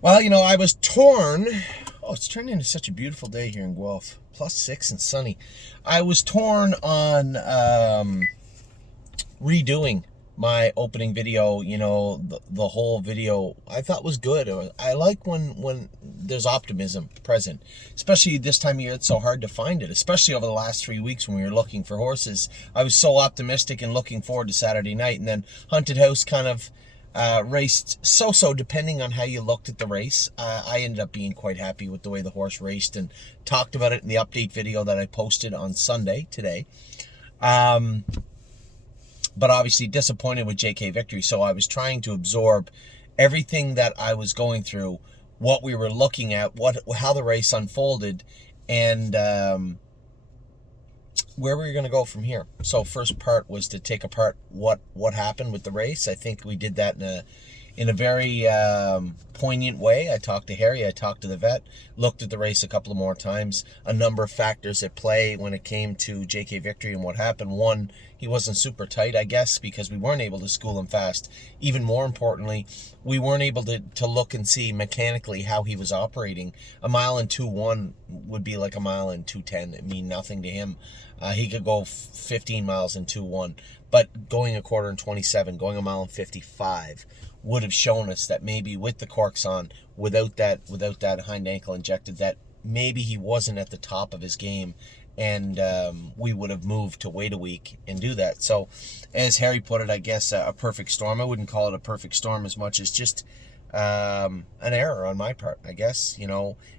Well, I was torn. Oh, it's turned into such a beautiful day here in Guelph. +6 and sunny. I was torn on redoing my opening video. The whole video I thought was good. I like when there's optimism present, especially this time of year. It's so hard to find it, especially over the last 3 weeks when we were looking for horses. I was so optimistic and looking forward to Saturday night, and then Haunted House kind of raced so depending on how you looked at the race. I ended up being quite happy with the way the horse raced and talked about it in the update video that I posted on Sunday today. But obviously disappointed with JK Victory, so I was trying to absorb everything that I was going through, what we were looking at, how the race unfolded, and where we were going to go from here. So first part was to take apart what happened with the race. I think we did that in a very poignant way. I talked to Harry, I talked to the vet, looked at the race a couple of more times, a number of factors at play when it came to JK Victory and what happened. One, he wasn't super tight, I guess, because we weren't able to school him fast. Even more importantly, we weren't able to look and see mechanically how he was operating. A mile in 2:1 would be like a mile in 2:10. It mean nothing to him. He could go 15 miles in 2:1, but going a quarter in 27, going a mile in 55 would have shown us that maybe with the corks on, without that hind ankle injected, that maybe he wasn't at the top of his game, and we would have moved to wait a week and do that. So, as Harry put it, I guess a perfect storm. I wouldn't call it a perfect storm as much as just an error on my part, I guess.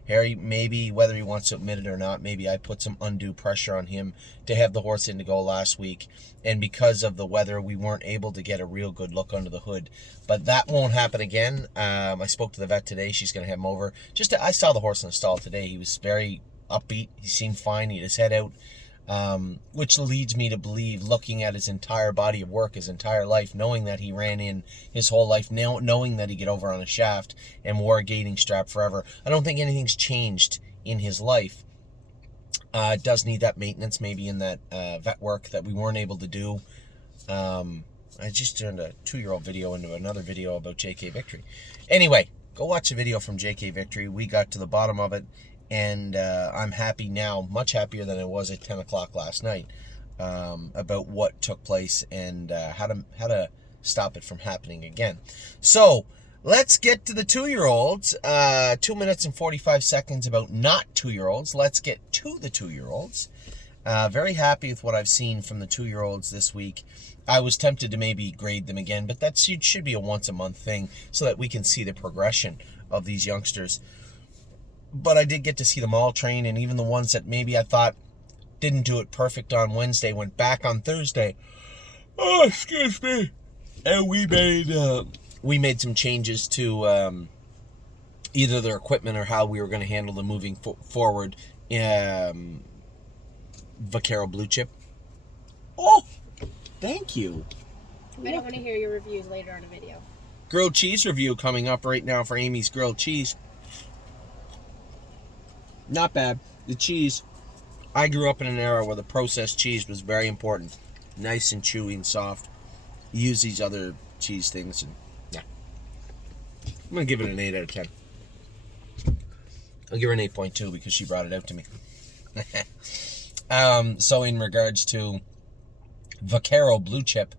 Harry, maybe whether he wants to admit it or not, maybe I put some undue pressure on him to have the horse in to go last week, and because of the weather we weren't able to get a real good look under the hood. But that won't happen again. I spoke to the vet today. She's going to have him over. I saw the horse in the stall today. He was very upbeat. He seemed fine. He had his head out. Which leads me to believe, looking at his entire body of work, his entire life, knowing that he ran in his whole life, knowing that he get over on a shaft and wore a gating strap forever, I don't think anything's changed in his life. It does need that maintenance, maybe in that vet work that we weren't able to do. I just turned a 2-year-old video into another video about JK Victory. Anyway, go watch the video from JK Victory. We got to the bottom of it, and I'm happy now, much happier than I was at 10 o'clock last night, about what took place and how to stop it from happening again. So let's get to the 2-year-olds. 2 minutes and 45 seconds about not 2-year-olds. Let's get to the 2-year-olds. Very happy with what I've seen from the 2-year-olds this week. I was tempted to maybe grade them again, but that should be a once-a-month thing so that we can see the progression of these youngsters. But I did get to see them all train, and even the ones that maybe I thought didn't do it perfect on Wednesday went back on Thursday. Oh, excuse me. And we made some changes to either their equipment or how we were going to handle them moving forward. Vaquero Blue Chip. Oh, thank you. But I want to hear your reviews later on a video. Grilled cheese review coming up right now for Amy's grilled cheese. Not bad. The cheese, I grew up in an era where the processed cheese was very important. Nice and chewy and soft. You use these other cheese things, and yeah. I'm going to give it an 8 out of 10. I'll give her an 8.2 because she brought it out to me. So in regards to Vaquero Blue Chip,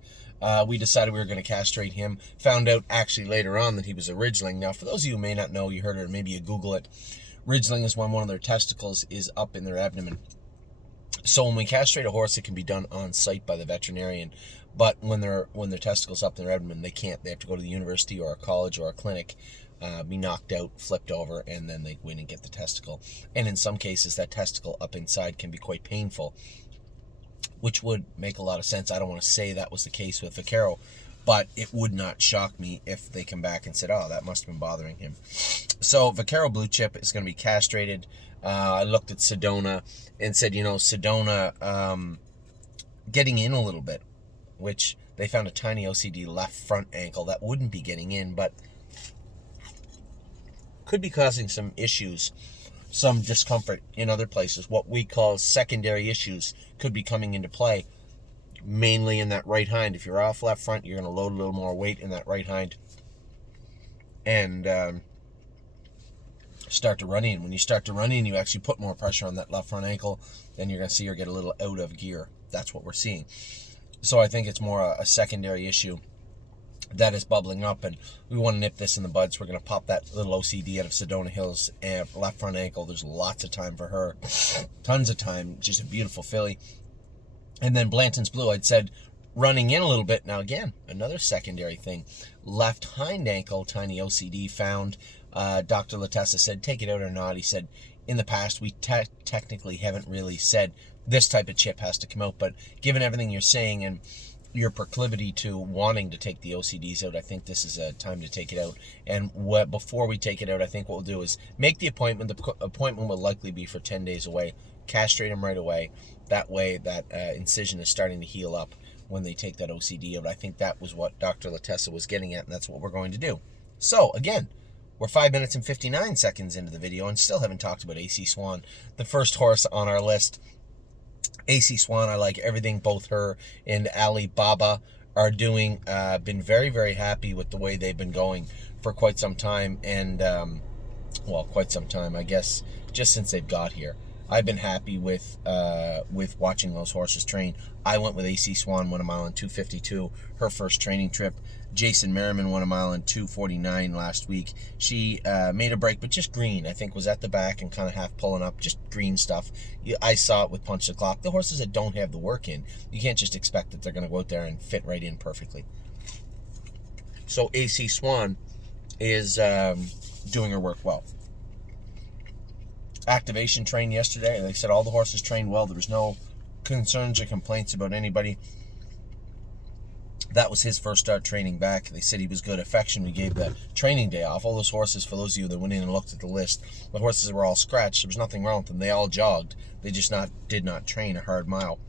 we decided we were going to castrate him. Found out actually later on that he was a ridgeling. Now, for those of you who may not know, you heard it or maybe you Google it. Ridgeling is when one of their testicles is up in their abdomen. So when we castrate a horse, it can be done on site by the veterinarian. But when their testicles up in their abdomen, they can't. They have to go to the university or a college or a clinic, be knocked out, flipped over, and then they win and get the testicle. And in some cases, that testicle up inside can be quite painful, which would make a lot of sense. I don't want to say that was the case with Vaquero, but it would not shock me if they come back and said, oh, that must have been bothering him. So Vaquero Blue Chip is going to be castrated. I looked at Sedona and said, Sedona getting in a little bit, which they found a tiny OCD left front ankle that wouldn't be getting in, but could be causing some issues, some discomfort in other places. What we call secondary issues could be coming into play, mainly in that right hind. If you're off left front, you're going to load a little more weight in that right hind. And start to run in. When you start to run in, you actually put more pressure on that left front ankle, then you're going to see her get a little out of gear. That's what we're seeing. So I think it's more a secondary issue that is bubbling up, and we want to nip this in the bud. So we're going to pop that little OCD out of Sedona Hills and left front ankle. There's lots of time for her, tons of time. Just a beautiful filly. And then Blanton's Blue, I'd said running in a little bit. Now again, another secondary thing, left hind ankle, tiny OCD found. Dr. Latessa said, take it out or not. He said, in the past, we technically haven't really said this type of chip has to come out, but given everything you're saying and your proclivity to wanting to take the OCDs out, I think this is a time to take it out. And before we take it out, I think what we'll do is make the appointment. The appointment will likely be for 10 days away. Castrate them right away. That way, that incision is starting to heal up when they take that OCD out. I think that was what Dr. Latessa was getting at, and that's what we're going to do. So, again, we're 5 minutes and 59 seconds into the video and still haven't talked about AC Swan, the first horse on our list. AC Swan, I like everything both her and Ali Baba are doing. Been very, very happy with the way they've been going for quite some time. And, well, quite some time, I guess, just since they've got here. I've been happy with watching those horses train. I went with AC Swan, won a mile in 2:52, her first training trip. Jason Merriman won a mile in 2:49 last week. She made a break, but just green. I think was at the back and kind of half pulling up, just green stuff. I saw it with Punch the Clock. The horses that don't have the work in, you can't just expect that they're going to go out there and fit right in perfectly. So AC Swan is doing her work well. Activation trained yesterday. They said all the horses trained well. There was no concerns or complaints about anybody. That was his first start training back. They said he was good. Affection, we gave the training day off. All those horses, for those of you that went in and looked at the list, the horses were all scratched. There was nothing wrong with them. They all jogged. They just did not train a hard mile.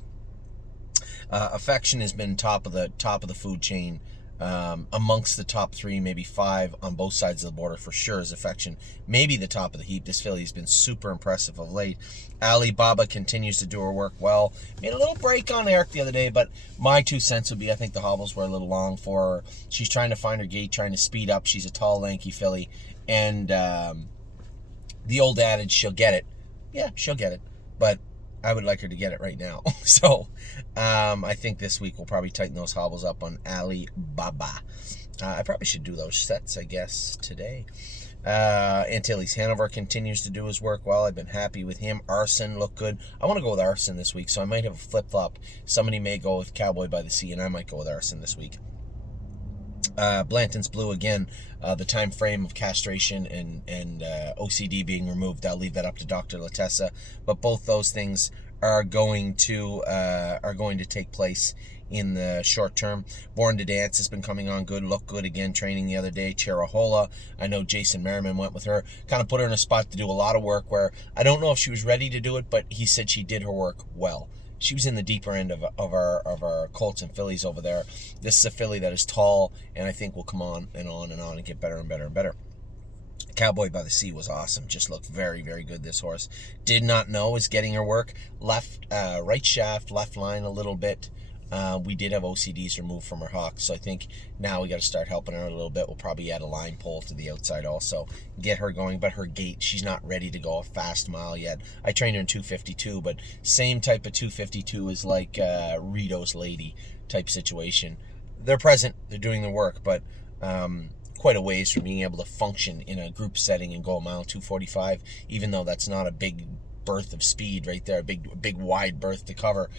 Affection has been top of the food chain. Amongst the top 3, maybe 5 on both sides of the border for sure is Affection. Maybe the top of the heap. This filly has been super impressive of late. Ali Baba continues to do her work well. Made a little break on Eric the other day, but my 2 cents would be I think the hobbles were a little long for her. She's trying to find her gait, trying to speed up. She's a tall, lanky filly, and the old adage, she'll get it. Yeah, she'll get it, but I would like her to get it right now. So I think this week we'll probably tighten those hobbles up on Ali Baba. I probably should do those sets, I guess, today. Antilles Hanover continues to do his work well. I've been happy with him. Arson looked good. I want to go with Arson this week, so I might have a flip-flop. Somebody may go with Cowboy by the Sea, and I might go with Arson this week. Blanton's Blue, again, the time frame of castration and OCD being removed, I'll leave that up to Dr. Latessa, but both those things are going to take place in the short term. Born to Dance has been coming on good, looked good again, training the other day. Cherahola, I know Jason Merriman went with her, kind of put her in a spot to do a lot of work where I don't know if she was ready to do it, but he said she did her work well. She was in the deeper end of our colts and fillies over there. This is a filly that is tall, and I think will come on and on and on and get better and better and better. Cowboy by the Sea was awesome. Just looked very, very good, this horse. Did not know is getting her work. Right shaft, left line a little bit. We did have OCDs removed from her hocks, so I think now we got to start helping her a little bit. We'll probably add a line pole to the outside also, get her going. But her gait, she's not ready to go a fast mile yet. I trained her in 2:52, but same type of 2:52 is like Rito's Lady type situation. They're present, they're doing the work, but quite a ways from being able to function in a group setting and go a mile 2:45, even though that's not a big berth of speed right there, a big wide berth to cover.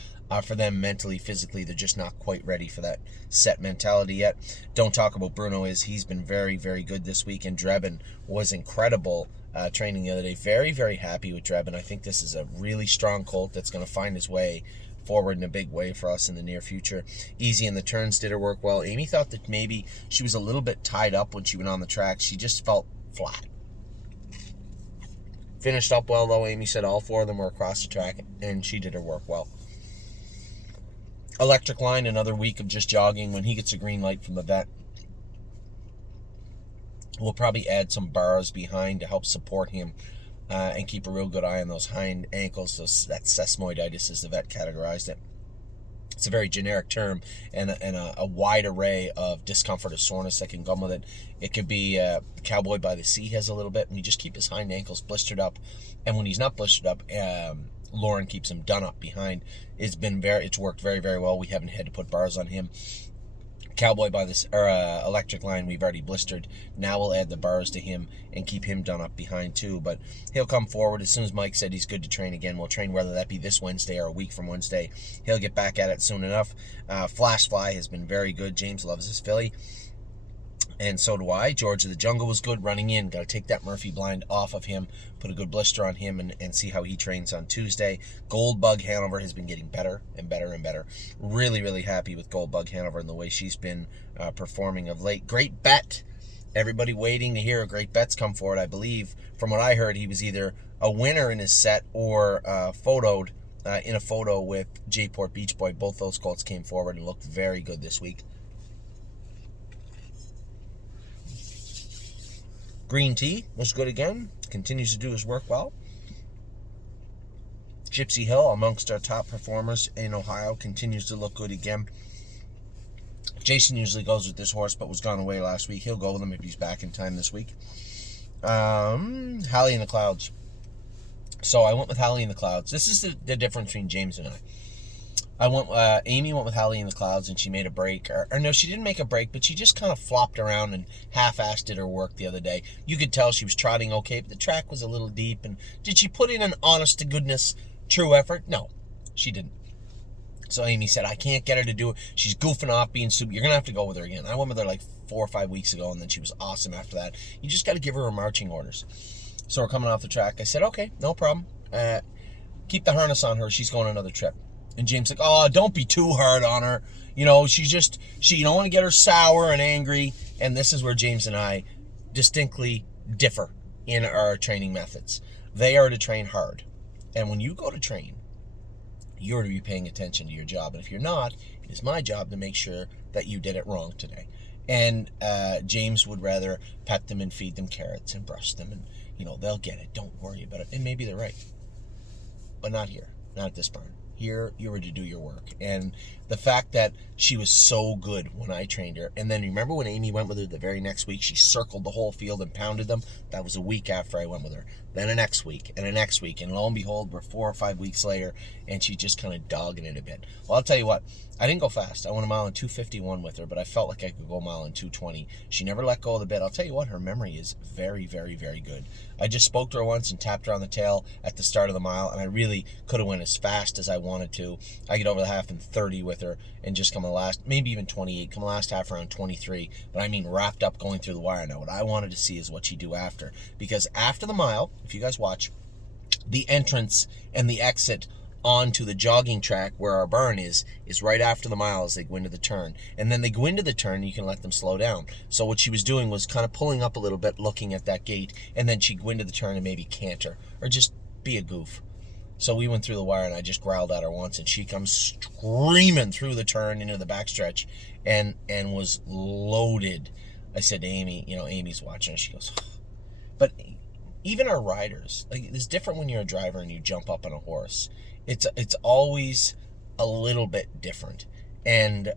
For them mentally, physically, they're just not quite ready for that set mentality yet. Don't talk about Bruno. He's been very, very good this week, and Drebin was incredible training the other day. Very, very happy with Drebin. I think this is a really strong colt that's going to find his way forward in a big way for us in the near future. Easy in the turns, did her work well. Amy thought that maybe she was a little bit tied up when she went on the track. She just felt flat. Finished up well, though. Amy said all 4 of them were across the track, and she did her work well. Electric Line, another week of just jogging. When he gets a green light from the vet, we'll probably add some bars behind to help support him and keep a real good eye on those hind ankles. That sesamoiditis, as the vet categorized it. It's a very generic term, and a wide array of discomfort or soreness that can come with it. It could be Cowboy by the Sea has a little bit, and we just keep his hind ankles blistered up. And when he's not blistered up, Lauren keeps him done up behind. It's worked very, very well. We haven't had to put bars on him. Cowboy by this Electric Line, we've already blistered. Now we'll add the bars to him and keep him done up behind too. But he'll come forward as soon as Mike said he's good to train again. We'll train, whether that be this Wednesday or a week from Wednesday. He'll get back at it soon enough. Flash Fly has been very good. James loves his filly, and so do I. George of the Jungle was good running in. Got to take that Murphy blind off of him, put a good blister on him, and see how he trains on Tuesday. Goldbug Hanover has been getting better and better and better. Really, really happy with Goldbug Hanover and the way she's been performing of late. Great Bet. Everybody waiting to hear Great Bet's come forward. I believe, from what I heard, he was either a winner in his set or photoed in a photo with J-Port Beach Boy. Both those colts came forward and looked very good this week. Green Tea was good again. Continues to do his work well. Gypsy Hill, amongst our top performers in Ohio, continues to look good again. Jason usually goes with this horse, but was gone away last week. He'll go with him if he's back in time this week. Hallie in the Clouds. So I went with Hallie in the Clouds. This is the difference between James and I. Amy went with Hallie in the Clouds, and she made a break. Or no, she didn't make a break, but she just kind of flopped around and half-assed did her work the other day. You could tell she was trotting okay, but the track was a little deep. And did she put in an honest-to-goodness true effort? No, she didn't. So Amy said, I can't get her to do it. She's goofing off, being stupid. You're going to have to go with her again. I went with her like 4 or 5 weeks ago, and then she was awesome after that. You just got to give her marching orders. So we're coming off the track. I said, okay, no problem. Keep the harness on her. She's going on another trip. And James said, oh, don't be too hard on her. You know, you don't want to get her sour and angry. And this is where James and I distinctly differ in our training methods. They are to train hard. And when you go to train, you're to be paying attention to your job. And if you're not, it is my job to make sure that you did it wrong today. And James would rather pet them and feed them carrots and brush them. And, they'll get it. Don't worry about it. And maybe they're right. But not here. Not at this barn. Here, you were to do your work. And the fact that she was so good when I trained her, and then remember when Amy went with her the very next week, she circled the whole field and pounded them? That was a week after I went with her. Then a next week, and a next week, and lo and behold, we're 4 or 5 weeks later, and she's just kind of dogging it a bit. Well, I'll tell you what, I didn't go fast. I went a mile in 2:51 with her, but I felt like I could go a mile in 2:20. She never let go of the bit. I'll tell you what, her memory is very, very, very good. I just spoke to her once and tapped her on the tail at the start of the mile, and I really could have went as fast as I wanted to. I get over the half in 30 with her, and just come the last, maybe even 28, come the last half around 23, but I mean wrapped up going through the wire. Now, what I wanted to see is what she'd do after, because after the mile, if you guys watch, the entrance and the exit onto the jogging track where our barn is right after the mile as they go into the turn. And then they go into the turn, you can let them slow down. So what she was doing was kind of pulling up a little bit, looking at that gate, and then she'd go into the turn and maybe canter, or just be a goof. So we went through the wire, and I just growled at her once, and she comes screaming through the turn into the backstretch and was loaded. I said to Amy, Amy's watching, and she goes, but even our riders, like, it's different when you're a driver and you jump up on a horse. It's always a little bit different. And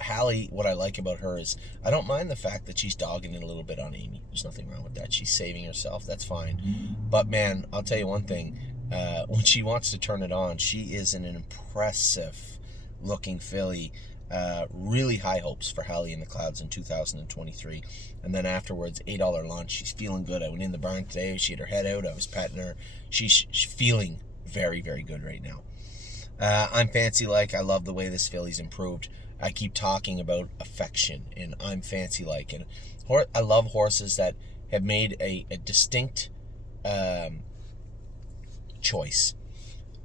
Hallie, what I like about her is I don't mind the fact that she's dogging it a little bit on Amy. There's nothing wrong with that. She's saving herself. That's fine. But man, I'll tell you one thing. When she wants to turn it on, she is an impressive looking filly. Really high hopes for Hallie in the Clouds in 2023. And then afterwards, $8 lunch. She's feeling good. I went in the barn today. She had her head out. I was patting her. She's feeling very, very good right now. I'm Fancy Like. I love the way this filly's improved. I keep talking about affection, and I'm Fancy Like. And I love horses that have made a distinct choice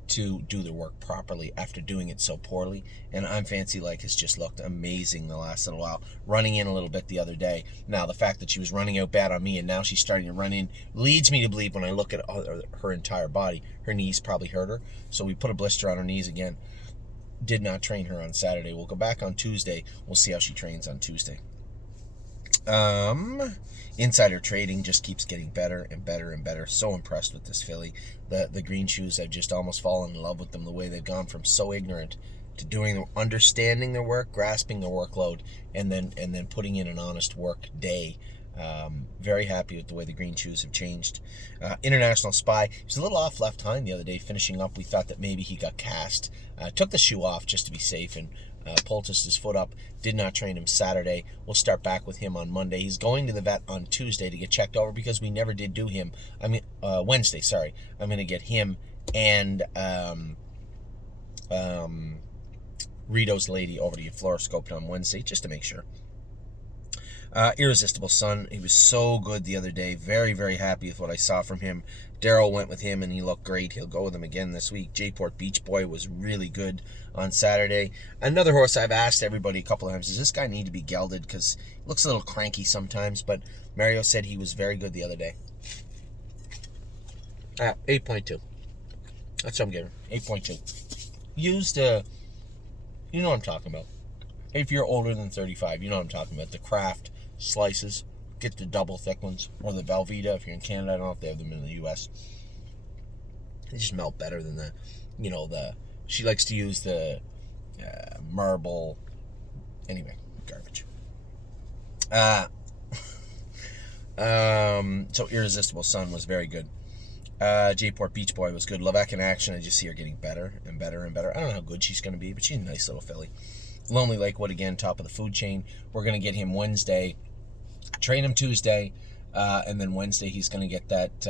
to do their work properly after doing it so poorly. And I'm Fancy Like has just looked amazing the last little while, running in a little bit the other day. Now, the fact that she was running out bad on me and now she's starting to run in leads me to believe, when I look at her entire body, her knees probably hurt her. So we put a blister on her knees again. Did not train her on Saturday. We'll go back on Tuesday. We'll see how she trains on Tuesday. Insider trading just keeps getting better and better and better. So impressed with this filly. The green shoes, I've just almost fallen in love with them. The way they've gone from so ignorant to understanding their work, grasping their workload, and then putting in an honest work day. Very happy with the way the green shoes have changed. International Spy, he was a little off left hind the other day finishing up. We thought that maybe he got cast. Took the shoe off just to be safe and poulticed his foot up. Did not train him Saturday. We'll start back with him on Monday. He's going to the vet on Tuesday to get checked over because we never did do him. Wednesday, sorry. I'm going to get him and Rito's lady over to get fluoroscoped on Wednesday just to make sure. Irresistible Son, he was so good the other day. Very, very happy with what I saw from him. Daryl went with him and he looked great. He'll go with him again this week. Jayport Beach Boy was really good on Saturday. Another horse I've asked everybody a couple of times, does this guy need to be gelded? Because he looks a little cranky sometimes, but Mario said he was very good the other day. 8.2. That's what I'm giving. 8.2. Used, you know what I'm talking about. If you're older than 35, you know what I'm talking about. The Kraft slices. Get the double thick ones. Or the Velveeta if you're in Canada. I don't know if they have them in the U.S. They just melt better than she likes to use the marble. Anyway, garbage. So Irresistible Son was very good. Jayport Beach Boy was good. Leveque in Action, I just see her getting better and better and better. I don't know how good she's going to be, but she's a nice little filly. Lonely Lakewood, again, top of the food chain. We're going to get him Wednesday, train him Tuesday, and then Wednesday he's going to get that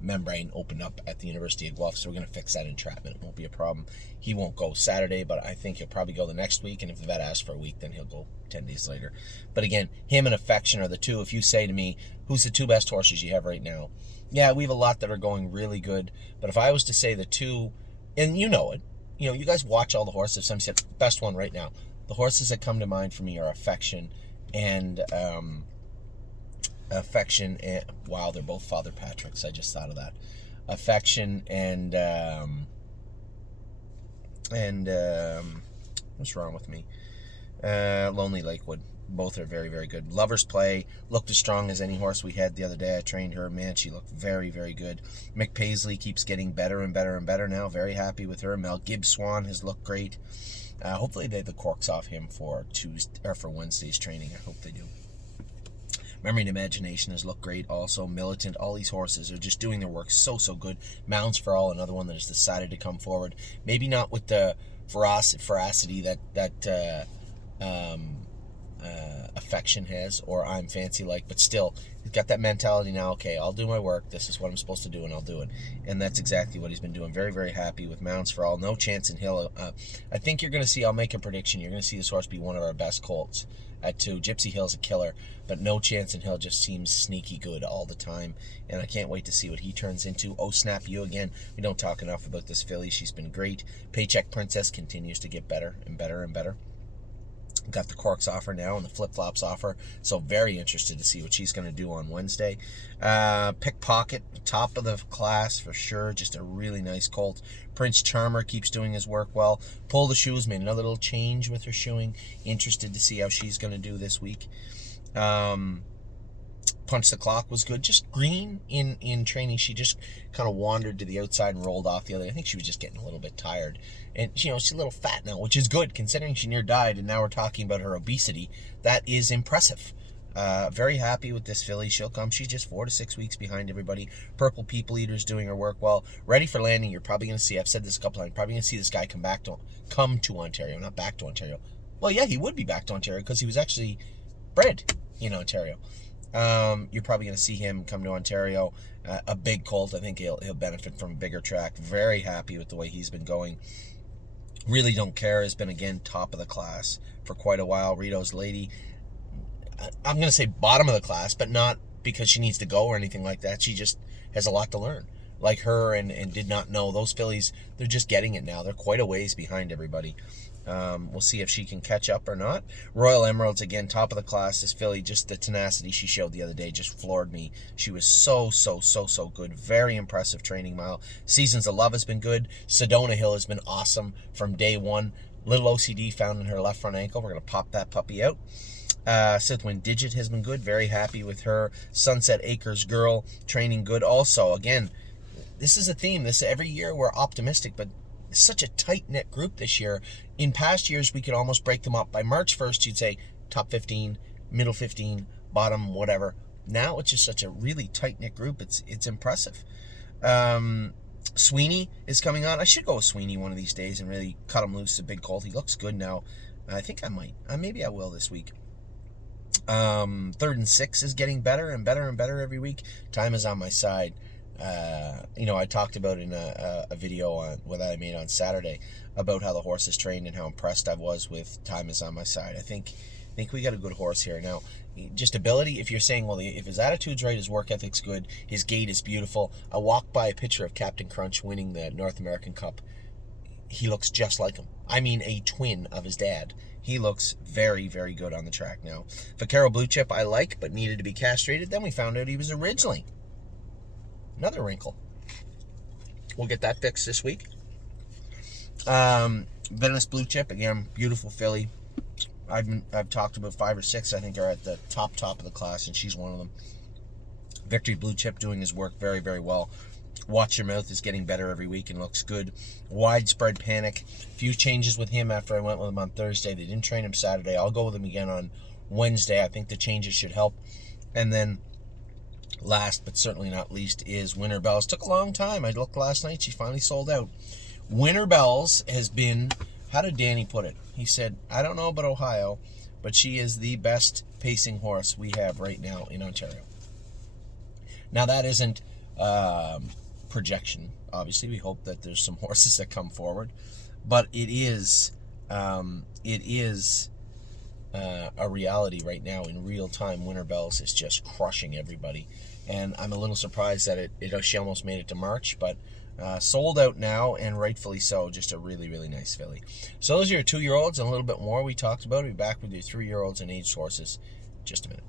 membrane opened up at the University of Guelph, so we're going to fix that entrapment. It won't be a problem. He won't go Saturday, but I think he'll probably go the next week, and if the vet asks for a week, then he'll go 10 days later. But again, him and Affection are the two. If you say to me, who's the two best horses you have right now? Yeah, we have a lot that are going really good, but if I was to say the two, and you know it, you guys watch all the horses. Some said best one right now. The horses that come to mind for me are Affection and wow, they're both Father Patrick's. I just thought of that. Affection and what's wrong with me? Lonely Lakewood. Both are very, very good. Lover's Play looked as strong as any horse we had the other day. I trained her. Man, she looked very, very good. Mick Paisley keeps getting better and better and better now. Very happy with her. Mel Gibbs Swan has looked great. Hopefully they have the corks off him for Wednesday's training. I hope they do. Memory and Imagination has looked great also. Militant, all these horses are just doing their work so good. Mounds for All, another one that has decided to come forward. Maybe not with the veracity that Affection has, or I'm Fancy like, but still, he's got that mentality now. Okay, I'll do my work. This is what I'm supposed to do, and I'll do it. And that's exactly what he's been doing. Very, very happy with Mounds for All. No Chance in Hill. I think you're going to see, I'll make a prediction, you're going to see this horse be one of our best colts at 2. Gypsy Hill's a killer, but No Chance in Hill just seems sneaky good all the time, and I can't wait to see what he turns into. Oh, Snap You again. We don't talk enough about this filly. She's been great. Paycheck Princess continues to get better and better and better. Got the corks offer now and the flip-flops offer, so very interested to see what she's going to do on Wednesday. Pickpocket, top of the class for sure, just a really nice colt. Prince Charmer keeps doing his work well. Pull the Shoes made another little change with her shoeing. Interested to see how she's going to do this week. Punch the Clock was good. Just green in training. She just kind of wandered to the outside and rolled off the other. I think she was just getting a little bit tired. And, she's a little fat now, which is good considering she near died, and now we're talking about her obesity. That is impressive. Very happy with this filly. She'll come. She's just 4 to 6 weeks behind everybody. Purple People Eater's doing her work well. Ready for Landing. You're probably going to see, I've said this a couple times, probably going to see this guy come to Ontario, not back to Ontario. Well, yeah, he would be back to Ontario because he was actually bred in Ontario. You're probably going to see him come to Ontario. A big colt. I think he'll benefit from a bigger track. Very happy with the way he's been going. Really Don't Care has been, again, top of the class for quite a while. Rito's Lady, I'm going to say bottom of the class, but not because she needs to go or anything like that. She just has a lot to learn. Like her and Did Not Know. Those fillies, they're just getting it now. They're quite a ways behind everybody. We'll see if she can catch up or not. Royal Emeralds, again, top of the class. This filly, just the tenacity she showed the other day just floored me. She was so good. Very impressive training mile. Seasons of Love has been good. Sedona Hill has been awesome from day one. Little OCD found in her left front ankle. We're going to pop that puppy out. Southwind Digit has been good. Very happy with her. Sunset Acres Girl training good also. Again, this is a theme. This every year we're optimistic, but it's such a tight-knit group this year. In past years, we could almost break them up. By March 1st, you'd say top 15, middle 15, bottom, whatever. Now it's just such a really tight-knit group. It's impressive. Sweeney is coming on. I should go with Sweeney one of these days and really cut him loose. A big colt. He looks good now. I think I might. Maybe I will this week. Third and Six is getting better and better and better every week. Time is on my side. I talked about in a video on what I made on Saturday about how the horse is trained and how impressed I was with Time is on my side. I think we got a good horse here. Now, just ability, if you're saying, well, if his attitude's right, his work ethic's good, his gait is beautiful. I walked by a picture of Captain Crunch winning the North American Cup. He looks just like him. I mean, a twin of his dad. He looks very, very good on the track now. Vaquero Blue Chip I like, but needed to be castrated. Then we found out he was originally. Another wrinkle. We'll get that fixed this week. Venice Blue Chip, again, beautiful filly. I've talked about 5 or 6, I think, are at the top of the class, and she's one of them. Victory Blue Chip doing his work very, very well. Watch Your Mouth is getting better every week and looks good. Widespread Panic. Few changes with him after I went with him on Thursday. They didn't train him Saturday. I'll go with him again on Wednesday. I think the changes should help. And then last but certainly not least is Winter Bells. Took a long time. I looked last night. She finally sold out. Winter Bells has been, how did Danny put it? He said, I don't know about Ohio, but she is the best pacing horse we have right now in Ontario. Now that isn't projection. Obviously, we hope that there's some horses that come forward, but it is a reality right now in real time. Winter Bells is just crushing everybody, and I'm a little surprised that she almost made it to March, but sold out now, and rightfully so. Just a really, really nice filly. So those are your 2-year-olds and a little bit more we talked about. We'll be back with your 3-year-olds and aged horses in just a minute.